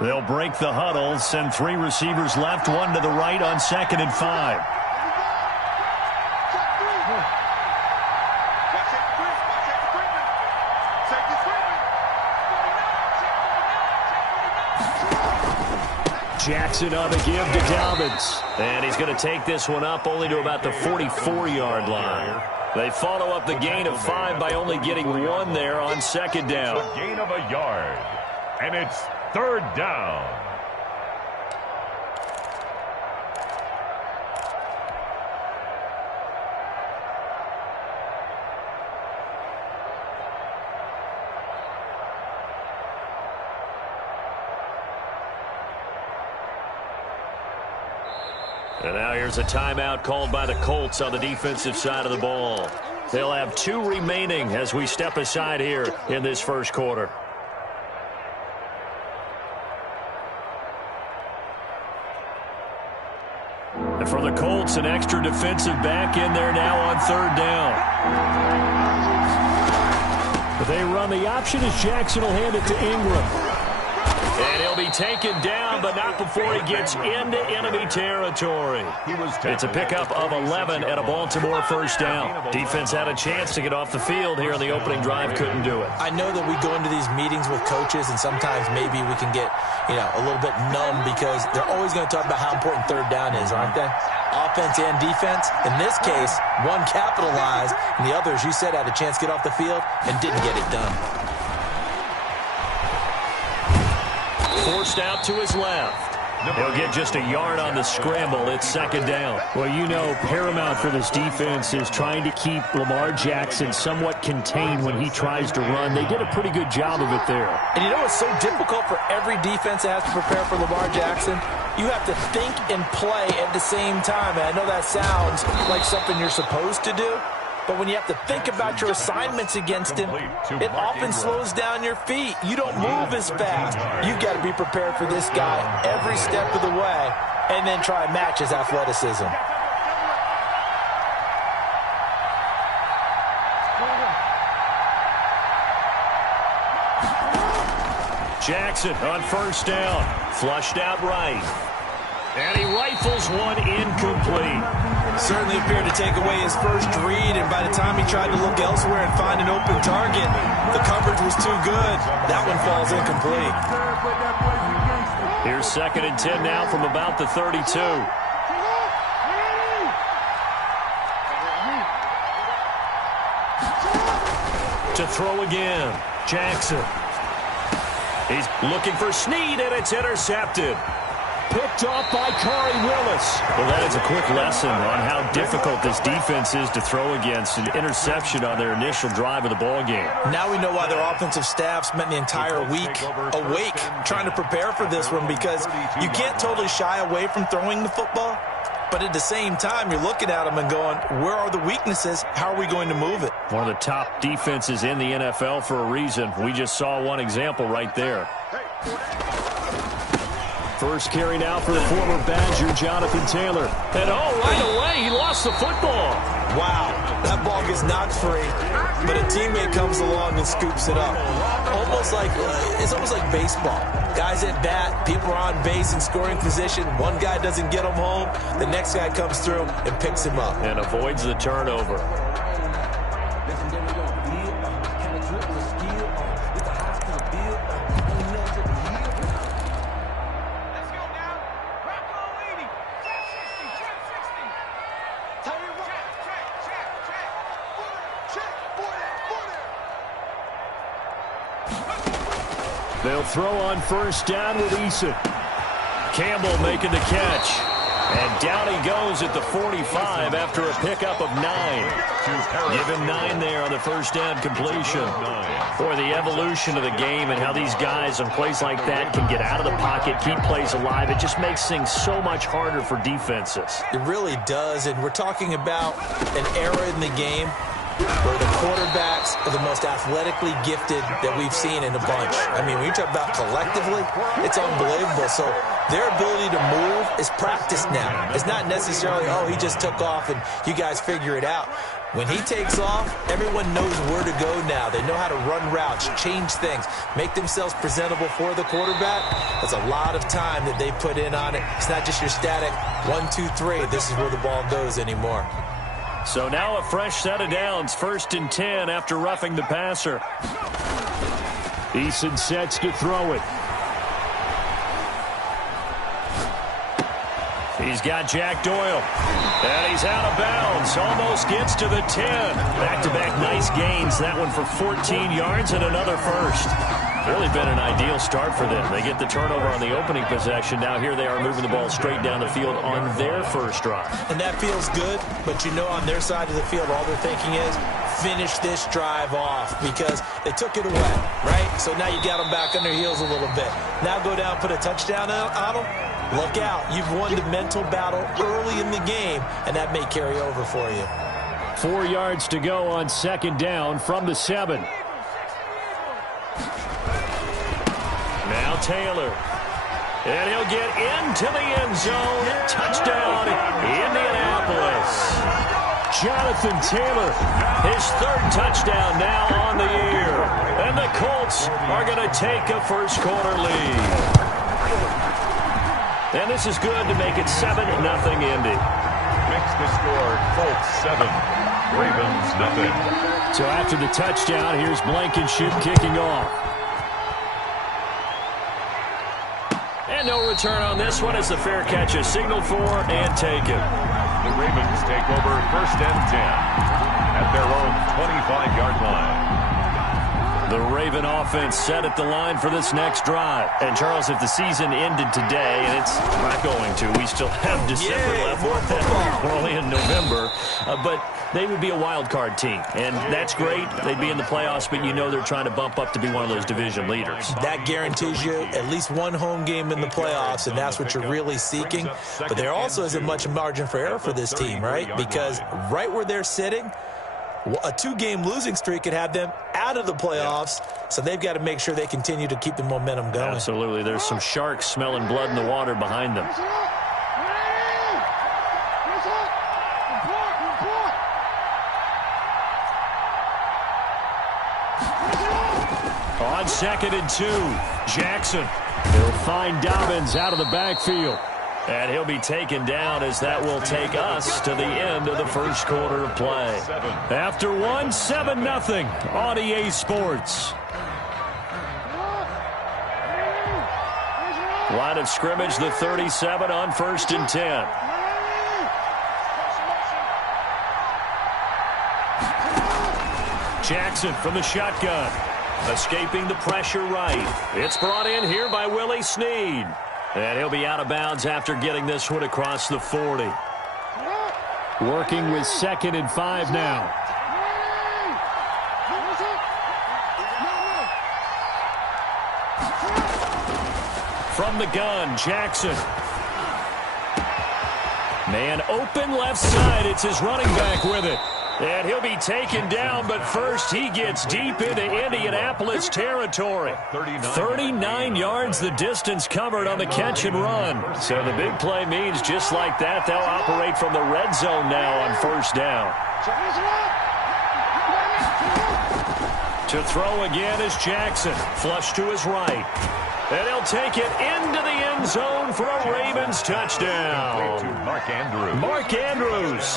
They'll break the huddle, send 3 receivers left, 1 to the right on 2nd and 5. Jackson on the give to Dobbins. And he's going to take this one up only to about the 44-yard line. They follow up the gain of 5 by only getting 1 there on 2nd down. A gain of a yard. And it's 3rd down. And now here's a timeout called by the Colts on the defensive side of the ball. They'll have 2 remaining as we step aside here in this first quarter. And for the Colts, an extra defensive back in there now on 3rd down. They run the option as Jackson will hand it to Ingram. And he'll be taken down, but not before he gets into enemy territory. It's a pickup of 11 and a Baltimore first down. Defense had a chance to get off the field here in the opening drive, couldn't do it. I know that we go into these meetings with coaches, and sometimes maybe we can get, a little bit numb because they're always going to talk about how important 3rd down is, aren't they? Offense and defense. In this case, one capitalized, and the other, as you said, had a chance to get off the field and didn't get it done. Forced out to his left. He'll get just a yard on the scramble. It's 2nd down. Well, paramount for this defense is trying to keep Lamar Jackson somewhat contained when he tries to run. They did a pretty good job of it there. And it's so difficult for every defense that has to prepare for Lamar Jackson. You have to think and play at the same time. And I know that sounds like something you're supposed to do. But when you have to think about your assignments against him, it often slows down your feet. You don't move as fast. You've got to be prepared for this guy every step of the way and then try and match his athleticism. Jackson on 1st down. Flushed out right. And he rifles one incomplete. Certainly appeared to take away his first read, and by the time he tried to look elsewhere and find an open target, the coverage was too good. That one falls incomplete. Here's 2nd and 10 now from about the 32. To throw again, Jackson. He's looking for Snead, and it's intercepted. Picked off by Khari Willis. Well, that is a quick lesson on how difficult this defense is to throw against. An interception on their initial drive of the ball game. Now we know why their offensive staff spent the entire week awake trying to prepare for this one, because you can't totally shy away from throwing the football. But at the same time, you're looking at them and going, where are the weaknesses? How are we going to move it? One of the top defenses in the NFL for a reason. We just saw one example right there. First carry now for the former Badger, Jonathan Taylor. And right away, he lost the football. Wow, that ball gets knocked free, but a teammate comes along and scoops it up. It's almost like baseball. Guys at bat, people are on base in scoring position. One guy doesn't get him home. The next guy comes through and picks him up. And avoids the turnover. They'll throw on 1st down with Eason. Campbell making the catch. And down he goes at the 45 after a pickup of 9. Give him 9 there on the 1st down completion. Boy, the evolution of the game and how these guys on plays like that can get out of the pocket, keep plays alive, it just makes things so much harder for defenses. It really does, and we're talking about an era in the game where the quarterbacks are the most athletically gifted that we've seen in a bunch. I mean, when you talk about collectively, it's unbelievable. So their ability to move is practiced now. It's not necessarily, oh, he just took off and you guys figure it out. When he takes off, everyone knows where to go now. They know how to run routes, change things, make themselves presentable for the quarterback. That's a lot of time that they put in on it. It's not just your static 1, 2, 3. This is where the ball goes anymore. So now a fresh set of downs, 1st and 10 after roughing the passer. Eason sets to throw it. He's got Jack Doyle. And he's out of bounds. Almost gets to the 10. Back-to-back nice gains. That one for 14 yards and another first. Really been an ideal start for them. They get the turnover on the opening possession. Now here they are moving the ball straight down the field on their first drive. And that feels good, but you know on their side of the field all they're thinking is finish this drive off because they took it away, right? So now you got them back on their heels a little bit. Now go down, put a touchdown on them. Look out. You've won the mental battle early in the game, and that may carry over for you. 4 yards to go on 2nd down from the 7. Now Taylor. And he'll get into the end zone. Touchdown, Indianapolis. Jonathan Taylor. His 3rd touchdown now on the year. And the Colts are going to take a first-quarter lead. And this is good to make it 7-0 Indy. Makes the score Colts 7, Ravens nothing. So after the touchdown, here's Blankenship kicking off. And no return on this one as the fair catch is signaled for and taken. The Ravens take over 1st and 10 at their own 25-yard line. The Raven offense set at the line for this next drive. And, Charles, if the season ended today, and it's not going to, we still have December left. We're only in November. But they would be a wild card team. And that's great. They'd be in the playoffs, but you know they're trying to bump up to be one of those division leaders. That guarantees you at least one home game in the playoffs, and that's what you're really seeking. But there also isn't much margin for error for this team, right? Because right where they're sitting, a 2-game losing streak could have them out of the playoffs, so they've got to make sure they continue to keep the momentum going. Absolutely. There's some sharks smelling blood in the water behind them. On 2nd and 2, Jackson. He'll find Dobbins out of the backfield. And he'll be taken down as that will take us to the end of the first quarter of play. After one, 7-0 on EA Sports. Line of scrimmage, the 37 on 1st and 10. Jackson from the shotgun. Escaping the pressure right. It's brought in here by Willie Snead. And he'll be out of bounds after getting this one across the 40. Working with 2nd and 5 now. From the gun, Jackson. Man open left side. It's his running back with it. And he'll be taken down, but first he gets deep into Indianapolis territory. 39 yards the distance covered on the catch and run. So the big play means just like that, they'll operate from the red zone now on 1st down. To throw again is Jackson. Flush to his right. And he'll take it into the end zone for a Ravens touchdown. Mark Andrews. Mark Andrews,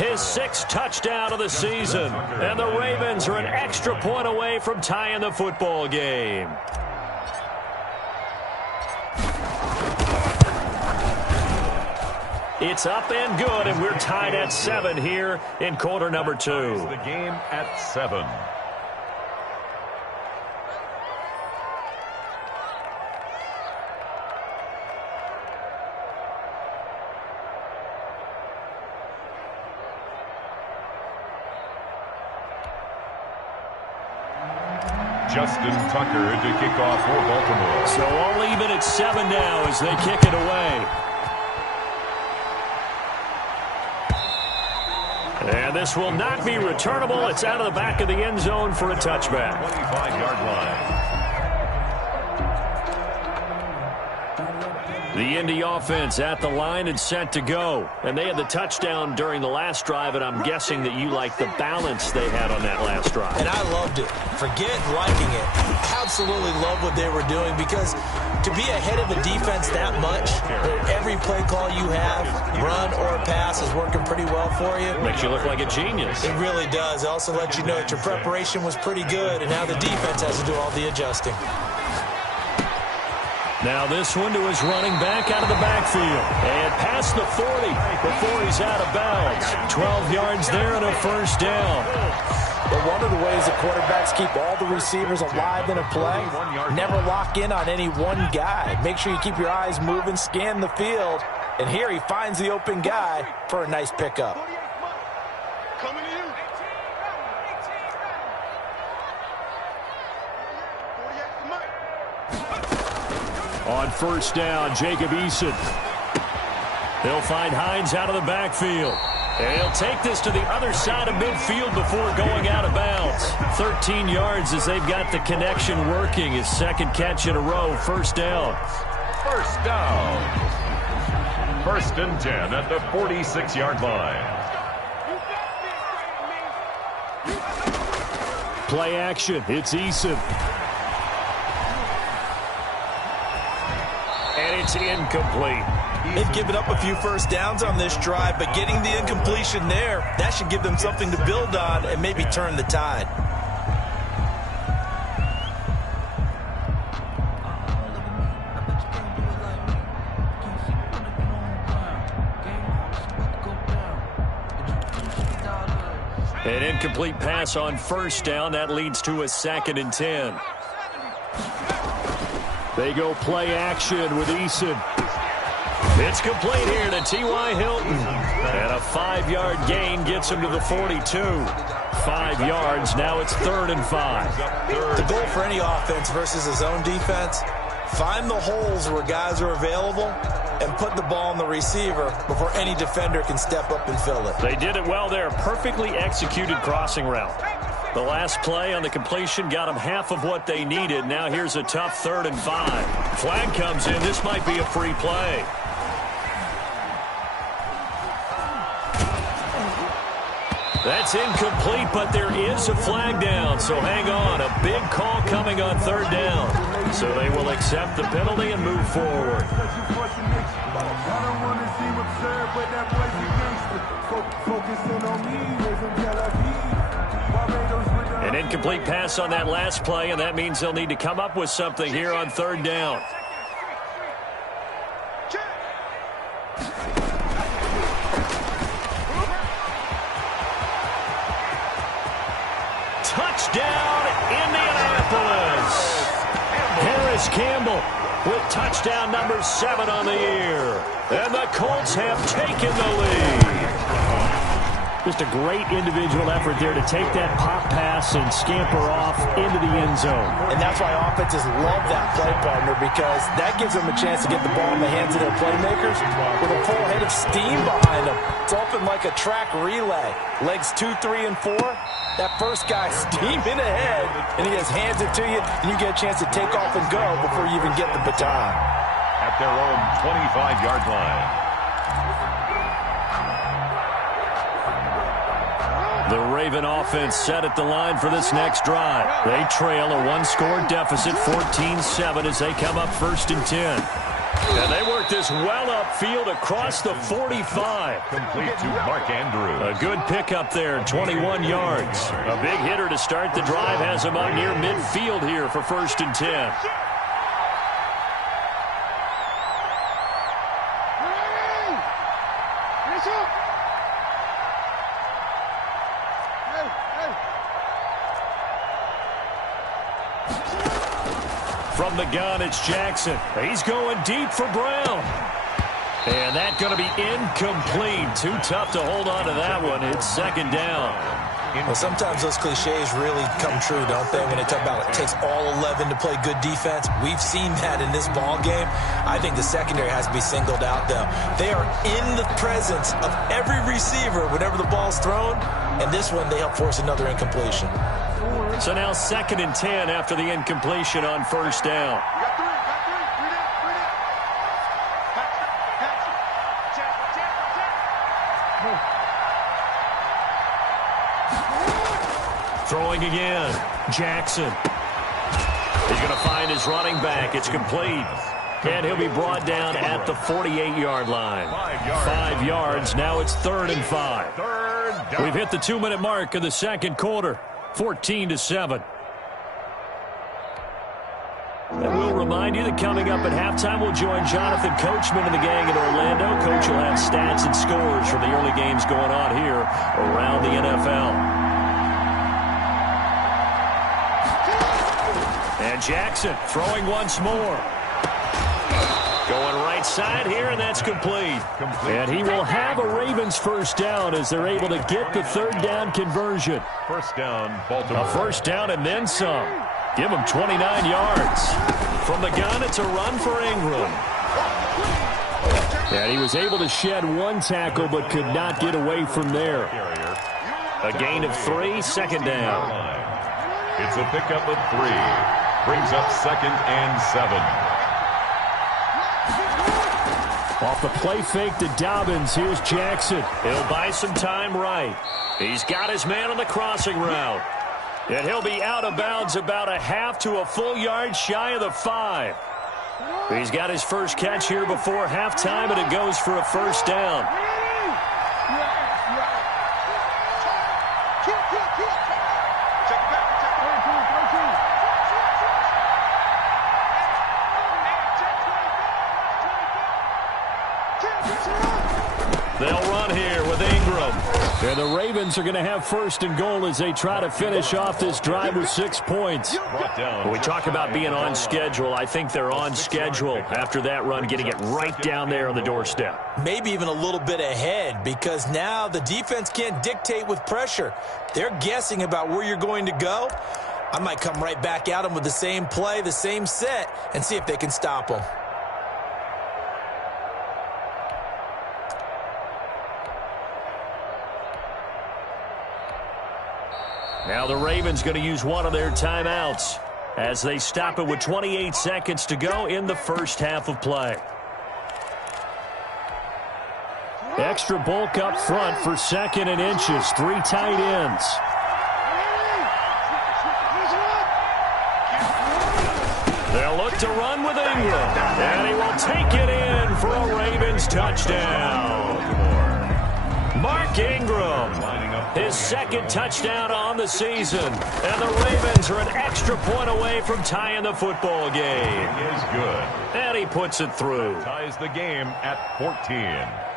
his 6th touchdown of the season. And the Ravens are an extra point away from tying the football game. It's up and good, and we're tied at 7 here in quarter number 2. The game at 7. Justin Tucker to kick off for Baltimore. So all even at 7 now as they kick it away. And this will not be returnable. It's out of the back of the end zone for a touchback. 25-yard line. The Indy offense at the line and set to go. And they had the touchdown during the last drive, and I'm guessing that you like the balance they had on that last drive. And I loved it. Forget liking it. Absolutely love what they were doing, because to be ahead of a defense that much, every play call you have, run or pass, is working pretty well for you. Makes you look like a genius. It really does. It also lets you know that your preparation was pretty good, and now the defense has to do all the adjusting. Now this one to his running back out of the backfield. And past the 40 before he's out of bounds. 12 yards there and a first down. But one of the ways the quarterbacks keep all the receivers alive in a play, never lock in on any one guy. Make sure you keep your eyes moving, scan the field. And here he finds the open guy for a nice pickup. Coming to you. On first down, Jacob Eason. He'll find Hines out of the backfield. And he'll take this to the other side of midfield before going out of bounds. 13 yards as they've got the connection working. His second catch in a row, first down. First down. 1st and 10 at the 46-yard line. Play action. It's Eason. And it's incomplete. They've given up a few first downs on this drive, but getting the incompletion there, that should give them something to build on and maybe turn the tide. An incomplete pass on first down. That leads to a 2nd and 10. They go play action with Eason. It's complete here to T.Y. Hilton. And a 5-yard gain gets him to the 42. 5 yards. Now it's 3rd and 5. The goal for any offense versus his own defense, find the holes where guys are available and put the ball on the receiver before any defender can step up and fill it. They did it well there. Perfectly executed crossing route. The last play on the completion got them half of what they needed. Now here's a tough 3rd and 5. Flag comes in. This might be a free play. That's incomplete, but there is a flag down, so hang on. A big call coming on 3rd down. So they will accept the penalty and move forward. An incomplete pass on that last play, and that means they'll need to come up with something here on 3rd down. Touchdown, Indianapolis. Harris Campbell with touchdown number 7 on the year. And the Colts have taken the lead. Just a great individual effort there to take that pop pass and scamper off into the end zone. And that's why offenses love that play partner, because that gives them a chance to get the ball in the hands of their playmakers with a full head of steam behind them. It's open like a track relay. Legs 2, 3, and 4. That first guy steaming ahead, and he just hands it to you, and you get a chance to take off and go before you even get the baton. At their own 25-yard line. The Raven offense set at the line for this next drive. They trail a 1-score deficit, 14-7, as they come up 1st and 10. And they work this well upfield across the 45. Complete to Mark Andrews. A good pickup there, 21 yards. A big hitter to start the drive has him up near midfield here for 1st and 10. From the gun, it's Jackson. He's going deep for Brown. And that's going to be incomplete. Too tough to hold on to that one. It's 2nd down. Well, sometimes those cliches really come true, don't they? When they talk about it takes all 11 to play good defense. We've seen that in this ball game. I think the secondary has to be singled out, though. They are in the presence of every receiver whenever the ball's thrown, and this one they help force another incompletion. So now 2nd and 10 after the incompletion on 1st down. Throwing again. Jackson. He's going to find his running back. It's complete. And he'll be brought down at the 48-yard line. 5 yards. Now it's 3rd and 5. We've hit the 2-minute mark of the second quarter. 14-7. And we'll remind you that coming up at halftime, we'll join Jonathan Coachman and the gang in Orlando. Coach will have stats and scores from the early games going on here around the NFL. And Jackson throwing once more. Going right side here, and that's complete. And he will have a Ravens first down as they're able to get the 3rd down conversion. First down, Baltimore. A first down and then some. Give him 29 yards. From the gun, it's a run for Ingram. And he was able to shed 1 tackle but could not get away from there. A gain of 3, 2nd down. It's a pickup of 3. Brings up 2nd and 7. Off the play fake to Dobbins, here's Jackson. He'll buy some time right. He's got his man on the crossing route. And he'll be out of bounds about a half to a full yard shy of the 5. He's got his first catch here before halftime, and it goes for a first down. They'll run here with Ingram. And the Ravens are going to have 1st and goal as they try to finish off this drive with 6 points. When we talk about being on schedule, I think they're on schedule after that run, getting it right down there on the doorstep. Maybe even a little bit ahead, because now the defense can't dictate with pressure. They're guessing about where you're going to go. I might come right back at them with the same play, the same set, and see if they can stop them. Now the Ravens going to use one of their timeouts as they stop it with 28 seconds to go in the first half of play. Extra bulk up front for 2nd and inches. 3 tight ends. They'll look to run with Ingram. And he will take it in for a Ravens touchdown. Mark Ingram. His 2nd touchdown on the season. And the Ravens are an extra point away from tying the football game. He is good. And he puts it through. Ties the game at 14.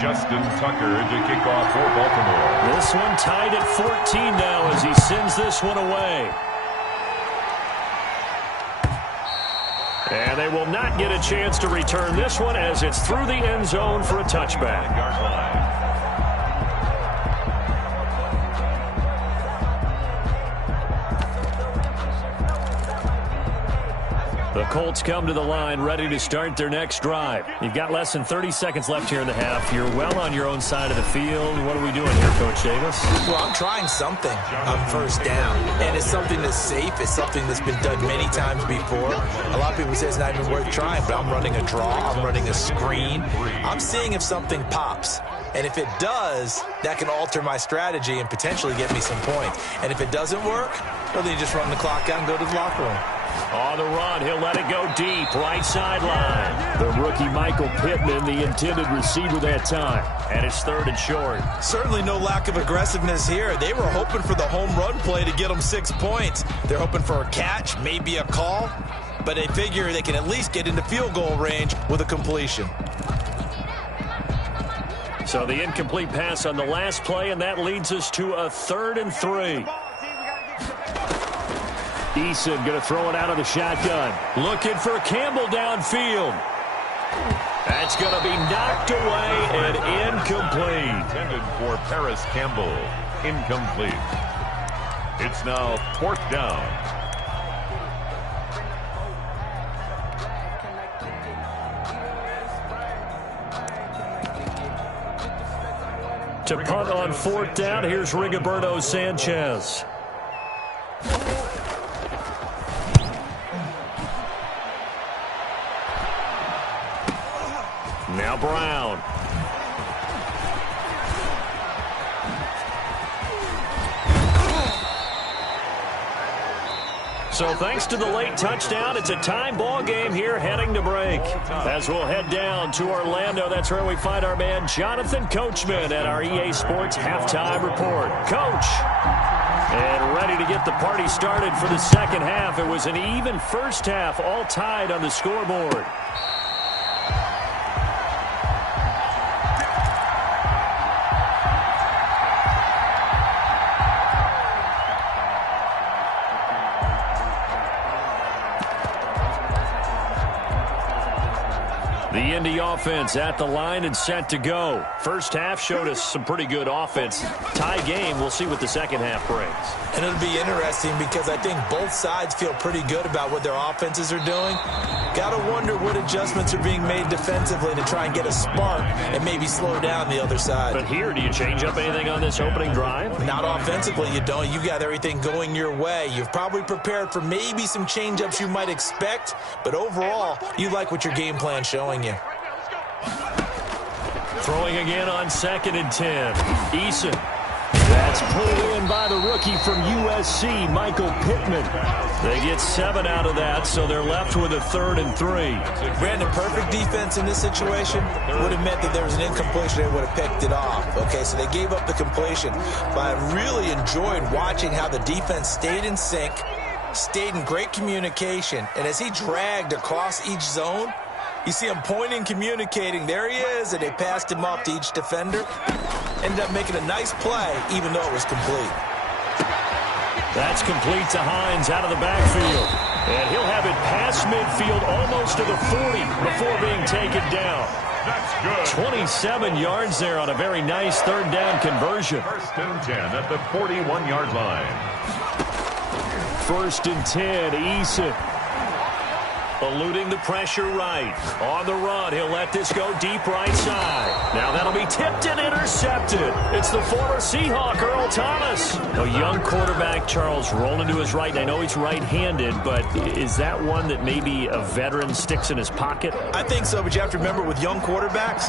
Justin Tucker to kick off for Baltimore. This one tied at 14 now as he sends this one away. And they will not get a chance to return this one as it's through the end zone for a touchback. The Colts come to the line ready to start their next drive. You've got less than 30 seconds left here in the half. You're well on your own side of the field. What are we doing here, Coach Davis? Well, I'm trying something on 1st down. And it's something that's safe. It's something that's been done many times before. A lot of people say it's not even worth trying, but I'm running a draw. I'm running a screen. I'm seeing if something pops. And if it does, that can alter my strategy and potentially get me some points. And if it doesn't work, well, then you just run the clock out and go to the locker room. On the run, he'll let it go deep, right sideline. The rookie Michael Pittman, the intended receiver that time. And it's 3rd and short. Certainly no lack of aggressiveness here. They were hoping for the home run play to get them 6 points. They're hoping for a catch, maybe a call. But they figure they can at least get into field goal range with a completion. So the incomplete pass on the last play, and that leads us to a 3rd and 3. Eason going to throw it out of the shotgun. Looking for Campbell downfield. That's going to be knocked away and incomplete. Intended for Paris Campbell. Incomplete. It's now 4th down. To punt on 4th down, here's Rigoberto Sanchez. Now Brown. So thanks to the late touchdown, it's a tie ball game here heading to break. As we'll head down to Orlando, that's where we find our man Jonathan Coachman at our EA Sports Halftime Report. Coach, and ready to get the party started for the second half. It was an even first half, all tied on the scoreboard. The Indy offense at the line and set to go. First half showed us some pretty good offense. Tie game, we'll see what the second half brings. And it'll be interesting because I think both sides feel pretty good about what their offenses are doing. Got to wonder what adjustments are being made defensively to try and get a spark and maybe slow down the other side. But here, do you change up anything on this opening drive? Not offensively, you don't. You got everything going your way. You've probably prepared for maybe some change-ups you might expect, but overall, you like what your game plan's showing you. Throwing again on 2nd and 10. Eason. That's pulled in by the rookie from USC, Michael Pittman. They get 7 out of that, so they're left with a 3rd and 3. Brandon, perfect defense in this situation would have meant that there was an incompletion. They would have picked it off. Okay, so they gave up the completion. But I really enjoyed watching how the defense stayed in sync, stayed in great communication, and as he dragged across each zone, you see him pointing, communicating. There he is, and they passed him off to each defender. Ended up making a nice play, even though it was complete. That's complete to Hines out of the backfield. And he'll have it past midfield almost to the 40 before being taken down. That's good. 27 yards there on a very nice 3rd down conversion. 1st and 10 at the 41-yard line. 1st and 10, Eason. Eluding the pressure right. On the run, he'll let this go deep right side. Now that'll be tipped and intercepted. It's the former Seahawk, Earl Thomas. A young quarterback, Charles, rolling to his right. I know he's right-handed, but is that one that maybe a veteran sticks in his pocket? I think so, but you have to remember with young quarterbacks,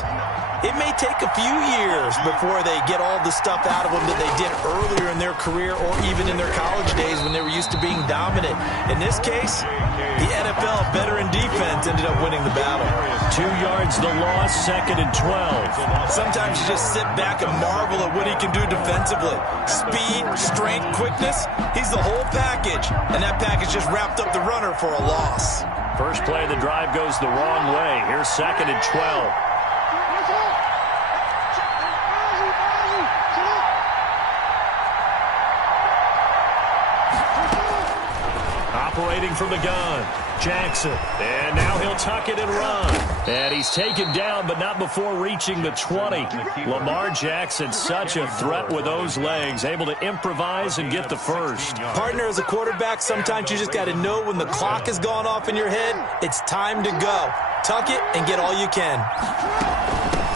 it may take a few years before they get all the stuff out of them that they did earlier in their career or even in their college days when they were used to being dominant. In this case, the NFL veteran defense ended up winning the battle. 2 yards the loss, 2nd and 12. Sometimes you just sit back and marvel at what he can do defensively. Speed, strength, quickness, he's the whole package. And that package just wrapped up the runner for a loss. First play of the drive goes the wrong way. Here's 2nd and 12. Operating from the gun, Jackson. And now he'll tuck it and run. And he's taken down, but not before reaching the 20. Lamar Jackson, such a threat with those legs, able to improvise and get the first. Partner, as a quarterback, sometimes you just got to know when the clock has gone off in your head, it's time to go. Tuck it and get all you can.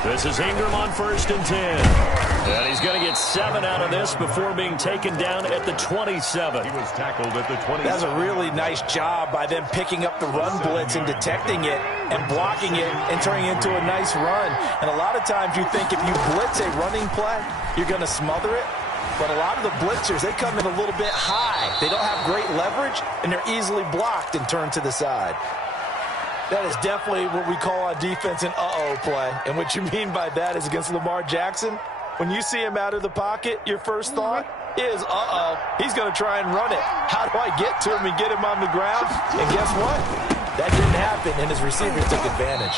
This is Ingram on 1st and 10. And he's going to get 7 out of this before being taken down at the 27. He was tackled at the 27. That's a really nice job by them picking up the run blitz and detecting it and blocking it and turning it into a nice run. And a lot of times you think if you blitz a running play, you're going to smother it. But a lot of the blitzers, they come in a little bit high. They don't have great leverage, and they're easily blocked and turned to the side. That is definitely what we call on defense an uh-oh play. And what you mean by that is against Lamar Jackson, when you see him out of the pocket, your first thought is, uh-oh, he's going to try and run it. How do I get to him and get him on the ground? And guess what? That didn't happen, and his receivers took advantage.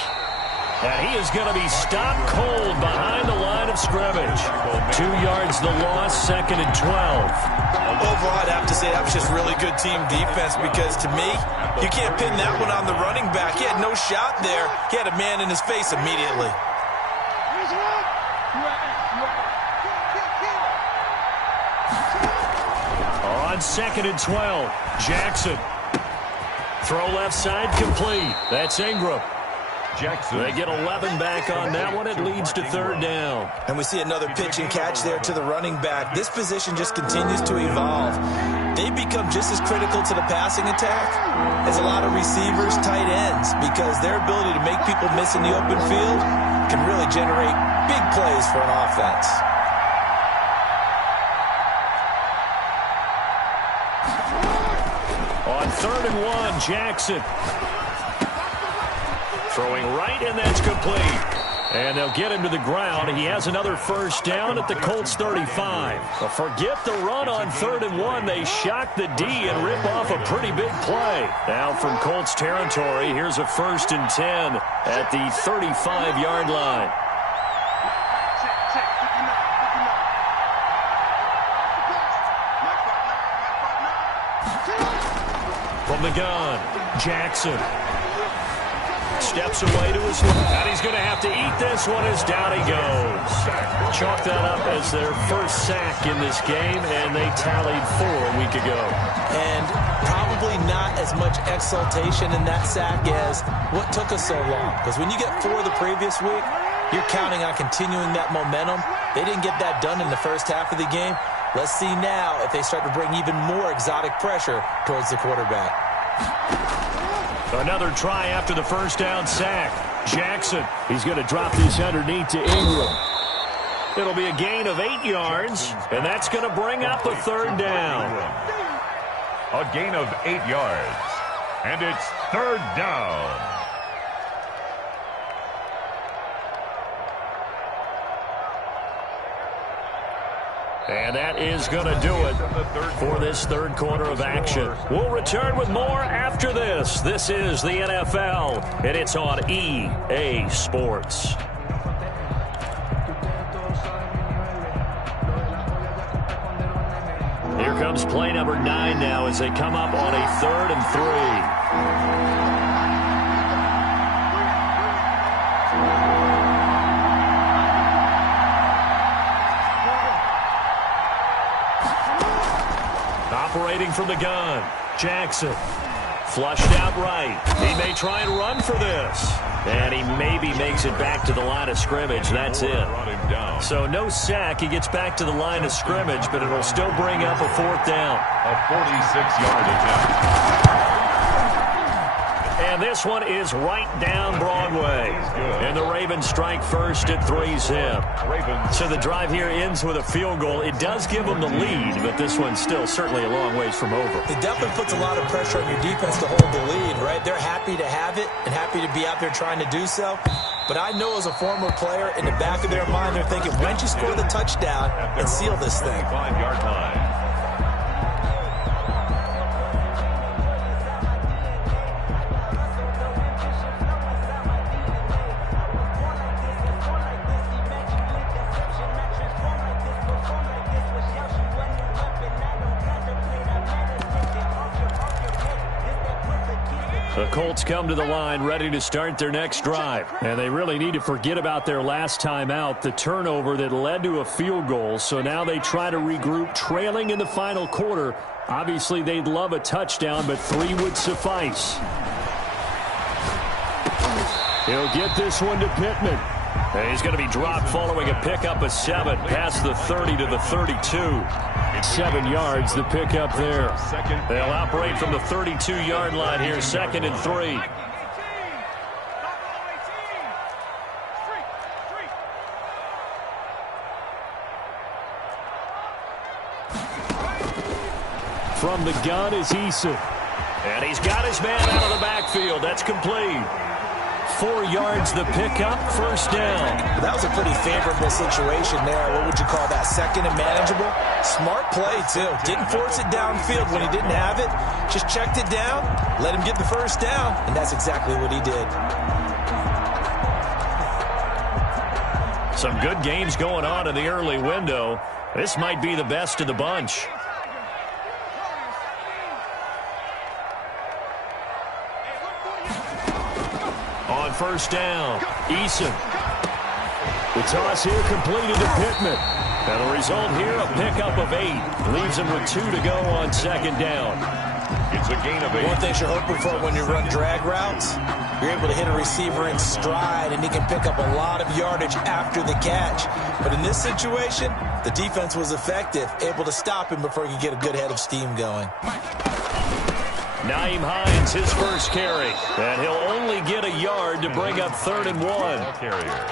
And he is going to be stopped cold behind the line of scrimmage. 2 yards the loss, 2nd and 12. Overall, I'd have to say that was just really good team defense because, to me, you can't pin that one on the running back. He had no shot there. He had a man in his face immediately. On 2nd and 12, Jackson. Throw left side complete. That's Ingram. Jackson. They get 11 back on that one. It leads to 3rd down. And we see another pitch and catch there to the running back. This position just continues to evolve. They become just as critical to the passing attack as a lot of receivers, tight ends, because their ability to make people miss in the open field can really generate big plays for an offense. On 3rd and 1, Jackson. Throwing right, and that's complete. And they'll get him to the ground. He has another 1st down at the Colts 35. But forget the run on 3rd and 1. They shock the D and rip off a pretty big play. Now from Colts territory, here's a 1st and 10 at the 35-yard line. From the gun, Jackson. Steps away to his left. And he's going to have to eat this one as down he goes. Chalk that up as their 1st sack in this game, and they tallied 4 a week ago. And probably not as much exultation in that sack as what took us so long. Because when you get 4 the previous week, you're counting on continuing that momentum. They didn't get that done in the first half of the game. Let's see now if they start to bring even more exotic pressure towards the quarterback. Another try after the 1st down sack. Jackson, he's going to drop this underneath to Ingram. It'll be a gain of 8 yards, and that's going to bring up a 3rd down. A gain of 8 yards, and it's 3rd down. And that is going to do it for this 3rd quarter of action. We'll return with more after this. This is the NFL, and it's on EA Sports. Here comes play number 9 now as they come up on a 3rd and 3. Operating from the gun, Jackson. Flushed out right. He may try and run for this. And he maybe makes it back to the line of scrimmage. That's it. So no sack. He gets back to the line of scrimmage, but it'll still bring up a 4th down. A 46-yard attempt. And this one is right down Broadway. And the Ravens strike first at 3-zip. So the drive here ends with a field goal. It does give them the lead, but this one's still certainly a long ways from over. It definitely puts a lot of pressure on your defense to hold the lead, right? They're happy to have it and happy to be out there trying to do so. But I know as a former player, in the back of their mind, they're thinking, when'd you score the touchdown and seal this thing? 5-yard line. The Colts come to the line ready to start their next drive. And they really need to forget about their last time out, the turnover that led to a field goal. So now they try to regroup, trailing in the final quarter. Obviously, they'd love a touchdown, but 3 would suffice. He'll get this one to Pittman. And he's going to be dropped following a pickup of 7 past the 30 to the 32. 7 yards, the pickup there. They'll operate from the 32-yard line here, 2nd and 3. From the gun is Eason. And he's got his man out of the backfield. That's complete. 4 yards the pickup, 1st down. That was a pretty favorable situation there. What would you call that? 2nd and manageable? Smart play, too. Didn't force it downfield when he didn't have it. Just checked it down, let him get the 1st down, and that's exactly what he did. Some good games going on in the early window. This might be the best of the bunch. On first down, Eason. The toss here completed to Pittman. And the result here, a pickup of 8. Leaves him with 2 to go on second down. It's a gain of 8. One thing you're hoping for when you run drag routes, you're able to hit a receiver in stride, and he can pick up a lot of yardage after the catch. But in this situation, the defense was effective, able to stop him before he could get a good head of steam going. Nyheim Hines, his first carry. And he'll only get a yard to bring up 3rd and 1. Carrier.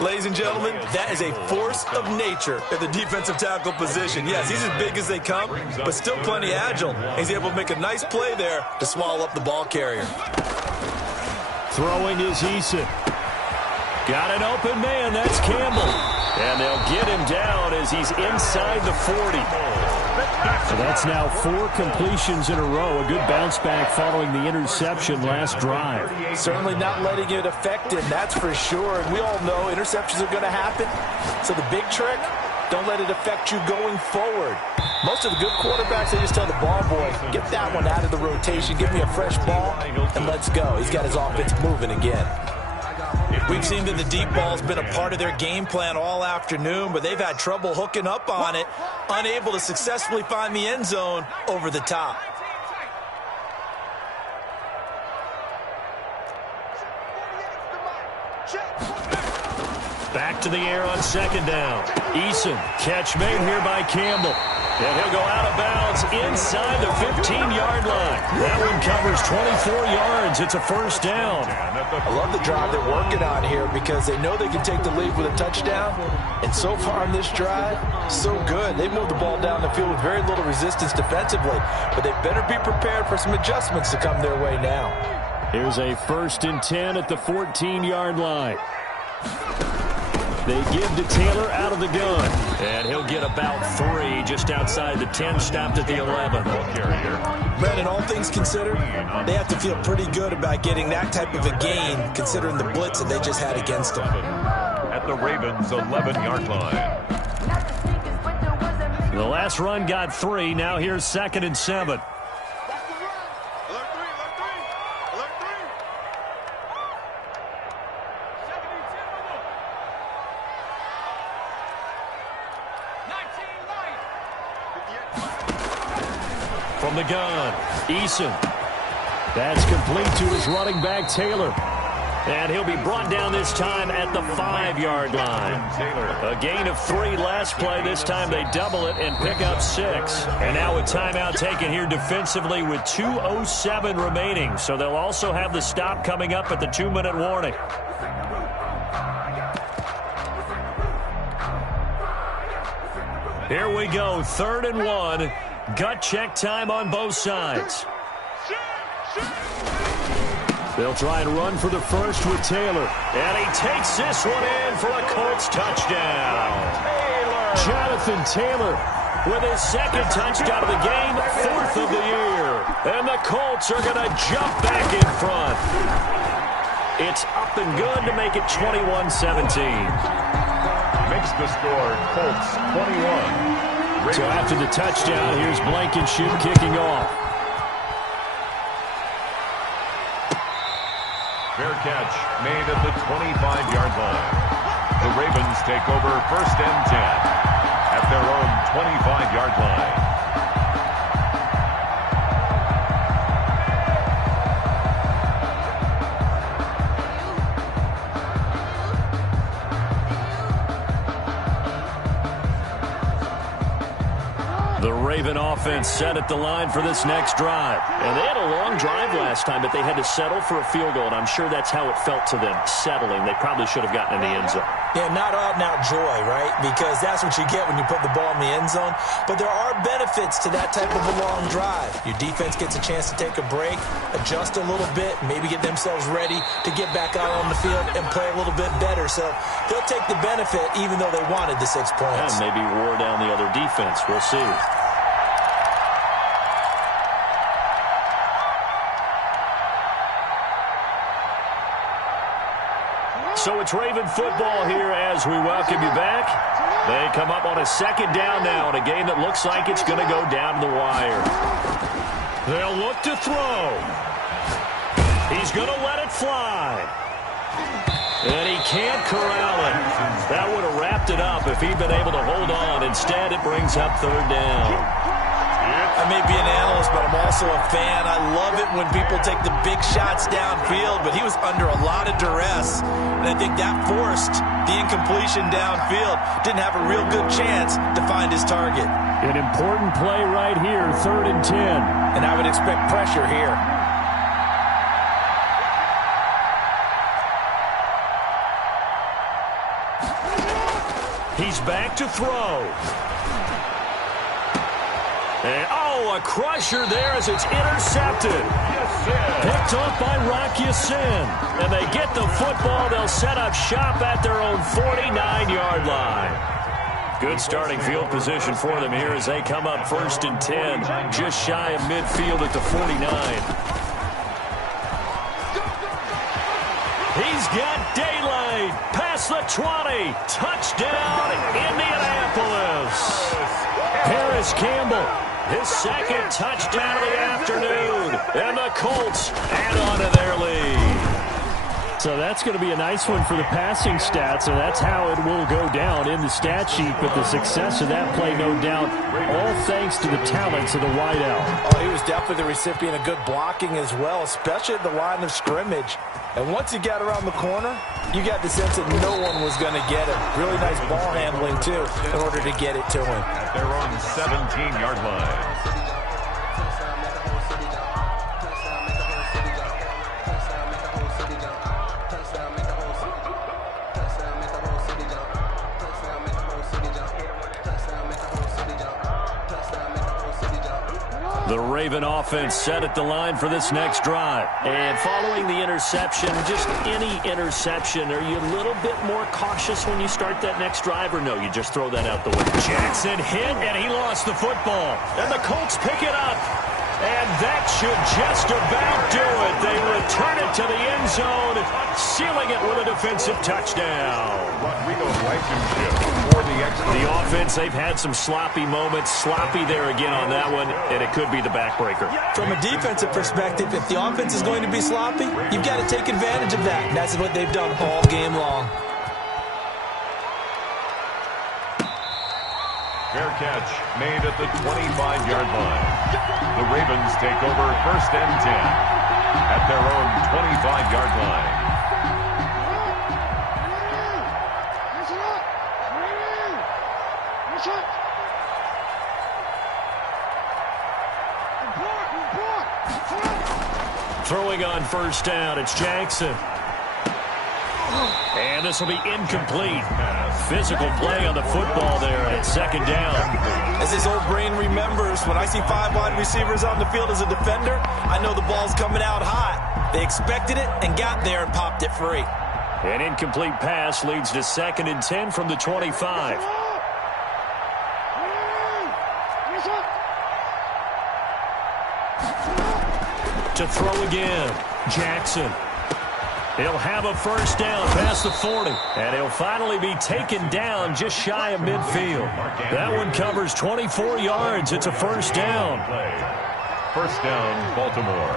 Ladies and gentlemen, that is a force of nature at the defensive tackle position. Yes, he's as big as they come, but still plenty agile. He's able to make a nice play there to swallow up the ball carrier. Throwing is Eason. Got an open man, that's Campbell. And they'll get him down as he's inside the 40. So that's now 4 completions in a row. A good bounce back following the interception last drive. Certainly not letting it affect him, that's for sure. And we all know interceptions are going to happen. So the big trick, don't let it affect you going forward. Most of the good quarterbacks, they just tell the ball boy, get that one out of the rotation, give me a fresh ball, and let's go. He's got his offense moving again. We've seen that the deep ball's been a part of their game plan all afternoon, but they've had trouble hooking up on it, unable to successfully find the end zone over the top. Back to the air on second down. Eason, catch made here by Campbell. And he'll go out of bounds inside the 15-yard line. That one covers 24 yards. It's a first down. I love the drive they're working on here because they know they can take the lead with a touchdown. And so far in this drive, so good. They moved the ball down the field with very little resistance defensively. But they better be prepared for some adjustments to come their way now. Here's a 1st and 10 at the 14-yard line. They give to Taylor out of the gun. And he'll get about 3 just outside the 10, stopped at the 11. Brandon, all things considered, they have to feel pretty good about getting that type of a gain considering the blitz that they just had against them. At the Ravens' 11-yard line. The last run got 3. Now here's 2nd and 7. From the gun, Eason. That's complete to his running back, Taylor. And he'll be brought down this time at the 5-yard line. A gain of 3 last play. This time they double it and pick up 6. And now a timeout taken here defensively with 2:07 remaining. So they'll also have the stop coming up at the 2-minute warning. Here we go, 3rd and 1. Gut check time on both sides. They'll try and run for the first with Taylor. And he takes this one in for a Colts touchdown. Jonathan Taylor with his 2nd touchdown of the game, 4th of the year. And the Colts are going to jump back in front. It's up and good to make it 21-17. Makes the score Colts 21. So after the touchdown, here's Blankenship kicking off. Fair catch made at the 25-yard line. The Ravens take over 1st and 10 at their own 25-yard line. The Raven offense set at the line for this next drive. And they had a long drive last time, but they had to settle for a field goal, and I'm sure that's how it felt to them, settling. They probably should have gotten in the end zone. Yeah, not out-and-out joy, right? Because that's what you get when you put the ball in the end zone. But there are benefits to that type of a long drive. Your defense gets a chance to take a break, adjust a little bit, maybe get themselves ready to get back out on the field and play a little bit better. So they'll take the benefit even though they wanted the 6 points. And maybe wore down the other defense. We'll see. So it's Raven football here as we welcome you back. They come up on a second down now in a game that looks like it's going to go down to the wire. They'll look to throw. He's going to let it fly. And he can't corral it. That would have wrapped it up if he'd been able to hold on. Instead, it brings up third down. I may be an analyst, but I'm also a fan. I love it when people take the big shots downfield, but he was under a lot of duress, and I think that forced the incompletion downfield. Didn't have a real good chance to find his target. An important play right here, 3rd and 10. And I would expect pressure here. He's back to throw. And, a crusher there as it's intercepted. Picked off by Rock Ya-Sin. And they get the football. They'll set up shop at their own 49-yard line. Good starting field position for them here as they come up 1st and 10. Just shy of midfield at the 49. He's got daylight. Past the 20. Touchdown, Indianapolis. Paris Campbell. His second touchdown of the afternoon. And the Colts add on to their lead. So that's going to be a nice one for the passing stats, and that's how it will go down in the stat sheet. But the success of that play, no doubt, all thanks to the talents of the wideout. Oh, he was definitely the recipient of good blocking as well, especially at the line of scrimmage. And once he got around the corner, you got the sense that no one was going to get him. Really nice ball handling, too, in order to get it to him. At their own 17-yard line. The Raven offense set at the line for this next drive. And following the interception, just any interception, are you a little bit more cautious when you start that next drive, or no, you just throw that out the window? Jackson hit, and he lost the football. And the Colts pick it up. And that should just about do it. They return it to the end zone, sealing it with a defensive touchdown. Rodrigo Blankenship for the extra. The offense, they've had some sloppy moments. Sloppy there again on that one, and it could be the backbreaker. From a defensive perspective, if the offense is going to be sloppy, you've got to take advantage of that. And that's what they've done all game long. Fair catch made at the 25-yard line. The Ravens take over 1st and 10 at their own 25-yard line. Throwing on 1st down, it's Jackson. And this will be incomplete. Physical play on the football there at 2nd down. As his old brain remembers, when I see 5 wide receivers on the field as a defender, I know the ball's coming out hot. They expected it and got there and popped it free. An incomplete pass leads to 2nd and 10 from the 25. To throw again, Jackson. He'll have a 1st down past the 40. And he'll finally be taken down just shy of midfield. That one covers 24 yards. It's a 1st down. 1st down, Baltimore.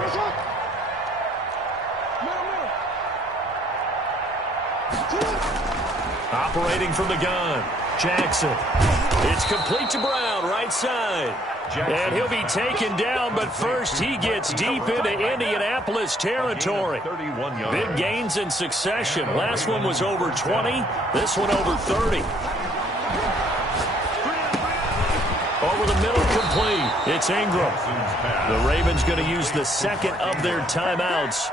Operating from the gun, Jackson. It's complete to Brown, right side. And he'll be taken down, but first he gets deep into Indianapolis territory. Big gains in succession. Last one was over 20. This one over 30. Over the middle, complete. It's Ingram. The Ravens going to use the 2nd of their timeouts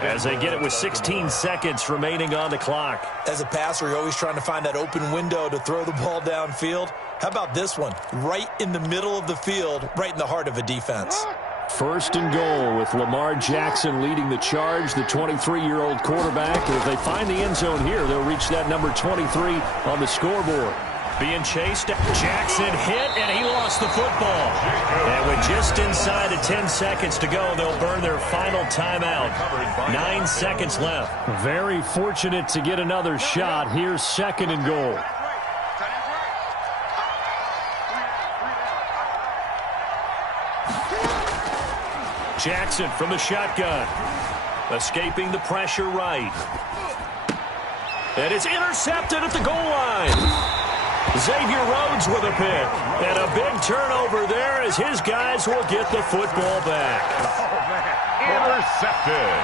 as they get it with 16 seconds remaining on the clock. As a passer, you're always trying to find that open window to throw the ball downfield. How about this one? Right in the middle of the field, right in the heart of a defense. 1st and goal with Lamar Jackson leading the charge, the 23-year-old quarterback. And if they find the end zone here, they'll reach that number 23 on the scoreboard. Being chased. Jackson hit, and he lost the football. And with just inside of 10 seconds to go, they'll burn their final timeout. 9 seconds left. Very fortunate to get another shot. Here's 2nd and goal. Jackson from the shotgun. Escaping the pressure right. And it's intercepted at the goal line. Xavier Rhodes with a pick. And a big turnover there as his guys will get the football back. Intercepted.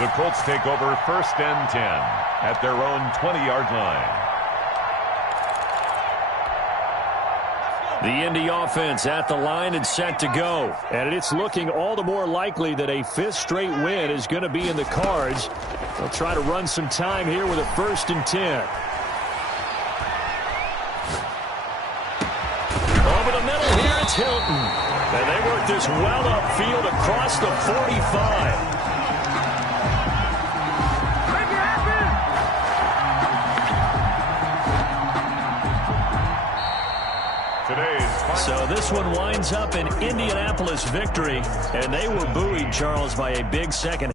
The Colts take over 1st and 10 at their own 20-yard line. The Indy offense at the line and set to go. And it's looking all the more likely that a 5th straight win is going to be in the cards. They'll try to run some time here with a 1st and 10. Over the middle here, it's Hilton. And they work this well upfield across the 45. So this one winds up an Indianapolis victory, and they were buoyed, Charles, by a big second.